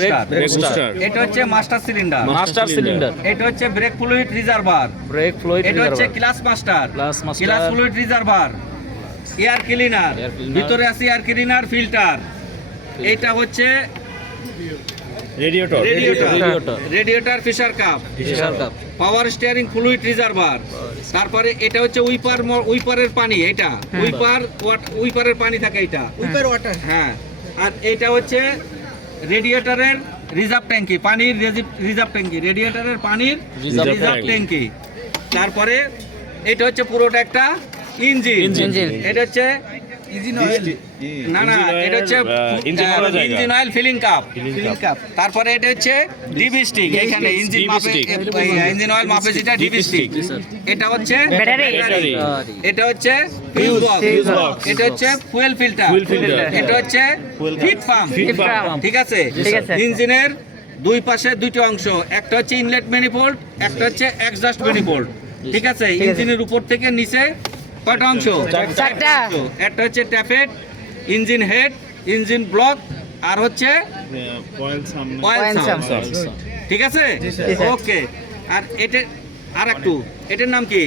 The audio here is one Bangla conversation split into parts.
বুস্টার। বুস্টার। এটা হচ্ছে মাস্টার সিলিন্ডার। Master cylinder. এটা হচ্ছে brake fluid reservoir. Brake fluid এটা হচ্ছে clutch master. Clutch master. Clutch fluid reservoir. Air cleaner, Air cleaner। ভিতরে আছে এয়ার ক্লিনার ফিল্টার। এটা হচ্ছে radiator. Radiator pressure cap. Power steering fluid reservoir. তারপরে এটা হচ্ছে উইপারের পানি। এটা উইপারের পানি থাকে এটা উইপার ওয়াটার। হ্যাঁ, আর এটা হচ্ছে রেডিয়েটরের রিজার্ভ ট্যাঙ্কি, পানির রিজার্ভ ট্যাঙ্কি, রেডিয়েটরের পানির Reserve রিজার্ভ tank। ট্যাঙ্কি। তারপরে এটা হচ্ছে পুরোটা একটা ইঞ্জিন। এটা হচ্ছে না এটা হচ্ছে ইঞ্জিন অয়েল ফিলিং কাপ। তারপরে এটা হচ্ছে ডিবি স্টিক। এখানে ইঞ্জিন মাপে ইঞ্জিন অয়েল মাপে যেটা ডিবি স্টিক। এটা হচ্ছে ব্যাটারি। এটা হচ্ছে ফিউজ বক্স। এটা হচ্ছে ফুয়েল ফিল্টার। এটা হচ্ছে হিট পাম্প। ঠিক আছে। ইঞ্জিনের দুই পাশে দুটো অংশ, একটা হচ্ছে ইনলেট ম্যানিফোল্ড, একটা হচ্ছে এক্সজস্ট ম্যানিফোল্ড। ঠিক আছে। ইঞ্জিনের উপর থেকে নিচে কয়টা অংশ? চারটা। একটা হচ্ছে tappet, engine head, engine block, আর হচ্ছে অয়েল সাম। ঠিক আছে। ওকে। আর এটা আর একটু, এটার নাম কি?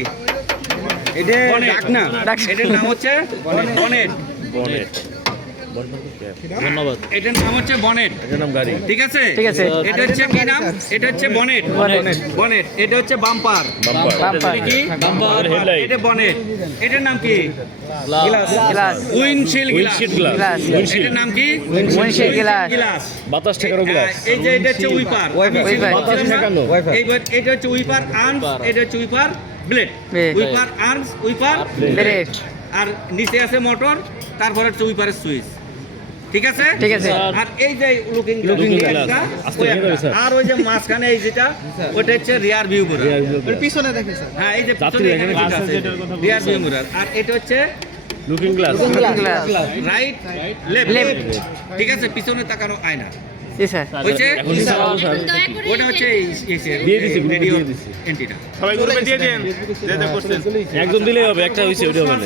এটা ঢাকনা। এটার নাম হচ্ছে বনেট। ধন্যবাদ। এটার নাম হচ্ছে বনেট। এটার নাম গাড়ি। ঠিক আছে। এটা হচ্ছে কি নাম? এটা হচ্ছে বনেট। বনেট। এটা হচ্ছে বাম্পার। এটা কি? বাম্পার। হেডলাইট। এটা বনেট। এটার নাম কি? Glass windshield glass. এটার নাম কি? Windshield glass. বাতাস ঠেকানো গ্লাস। এই যে এটা হচ্ছে উইপার। বাতাস ঠেকানো। এটা হচ্ছে উইপার আর্মস, এটা হচ্ছে wiper blade. Blade। Wiper arms, wiper blade. আর নিচে আছে মোটর, তারপরে হচ্ছে উইপারের সুইচ। ঠিক আছে। আর এই যে লুকিং glass। আস্তে বের করে, স্যার। আর ওই যে মাঝখানে এই যেটা, ওটা হচ্ছে রিয়ার ভিউ মিরর। পিছনে দেখে স্যার। হ্যাঁ, এই যে যাত্রী পিছনে এখানে এখানে glass আছে আছে, যেটার কথা বলছি। Rear view mirror. আর এটা হচ্ছে লুকিং গ্লাস। Right left. ঠিক আছে। পিছনে তাকানো আয়না। জি স্যার। হয়েছে। এখন কি চালাবো, স্যার? ওটা হচ্ছে দিয়ে দিছি, রেডিও দিয়ে দিছি। এন্টিটা। সবাই গ্রুপে দিয়ে দেন। একজন দিলেই হবে, একটা হয়েছে ওইটা হবে না।